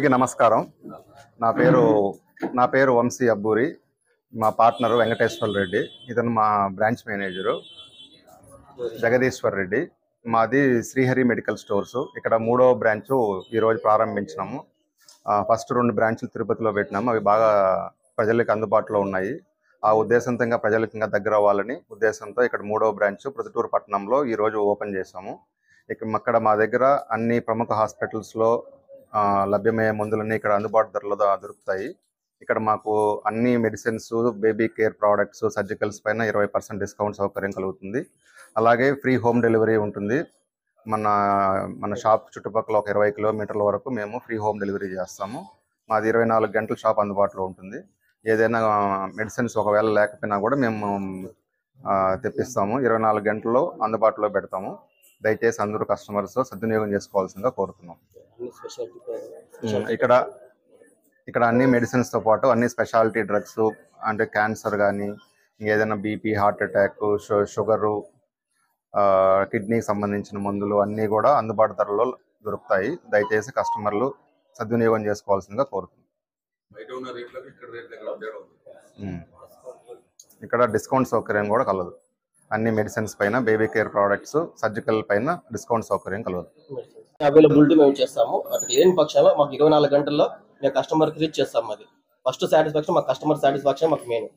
అందరికీ నమస్కారం. నా పేరు నా పేరు వంశీ అబ్బూరి. మా పార్ట్నరు వెంకటేశ్వర రెడ్డి. ఇతను మా బ్రాంచ్ మేనేజరు జగదీశ్వర్ రెడ్డి. మాది శ్రీహరి మెడికల్ స్టోర్స్. ఇక్కడ 3వ బ్రాంచ్ ఈరోజు ప్రారంభించినాము. ఫస్ట్ 2 బ్రాంచ్లు తిరుపతిలో పెట్టినాము. అవి బాగా ప్రజలకు అందుబాటులో ఉన్నాయి. ఆ ఉద్దేశంతో ఇంకా ప్రజలకు ఇంకా దగ్గర అవ్వాలని ఉద్దేశంతో ఇక్కడ 3వ బ్రాంచ్ ప్రొద్దుటూరు పట్టణంలో ఈరోజు ఓపెన్ చేసాము. ఇక్కడ మా దగ్గర అన్ని ప్రముఖ హాస్పిటల్స్లో లభ్యమయ్యే మందులన్నీ ఇక్కడ అందుబాటు ధరలో దొరుకుతాయి. ఇక్కడ మాకు అన్ని medicines, baby care products, surgicals పైన 20% డిస్కౌంట్ సౌకర్యం కలుగుతుంది. అలాగే ఫ్రీ హోమ్ డెలివరీ ఉంటుంది. మన షాప్ చుట్టుపక్కల ఒక 20 కిలోమీటర్ల వరకు మేము ఫ్రీ హోమ్ డెలివరీ చేస్తాము. మాది 24 గంటల షాప్ అందుబాటులో ఉంటుంది. ఏదైనా మెడిసిన్స్ ఒకవేళ లేకపోయినా కూడా మేము తెప్పిస్తాము. 24 గంటల్లో అందుబాటులో పెడతాము. దయచేసి అందరూ కస్టమర్స్ సద్వినియోగం చేసుకోవాల్సిందిగా కోరుతున్నాం. ఇక్కడ అన్ని మెడిసిన్స్తో పాటు అన్ని స్పెషాలిటీ డ్రగ్స్, అంటే క్యాన్సర్ కానీ ఇంకేదైనా బీపీ, హార్ట్ అటాక్, షుగరు, కిడ్నీకి సంబంధించిన మందులు అన్నీ కూడా అందుబాటు ధరలో దొరుకుతాయి. దయచేసి కస్టమర్లు సద్వినియోగం చేసుకోవాల్సిందిగా కోరుతున్నాం. ఇక్కడ డిస్కౌంట్ సౌకర్యం కూడా కలదు. అన్ని మెడిసిన్స్ పైన, బేబీ కేర్ ప్రోడక్ట్స్, సర్జికల్ పైన డిస్కౌంట్ సౌకర్యం కలదు. అవైలబిలిటీ మేము చేస్తాము. అక్కడ లేని పక్షంలో మాకు 24 గంటల్లో మేము కస్టమర్కి రీచ్ చేస్తాము. అది ఫస్ట్ సాటిస్ఫాక్షన్, మాకు కస్టమర్ సాటిస్ఫాక్షన్ మాకు మెయిన్.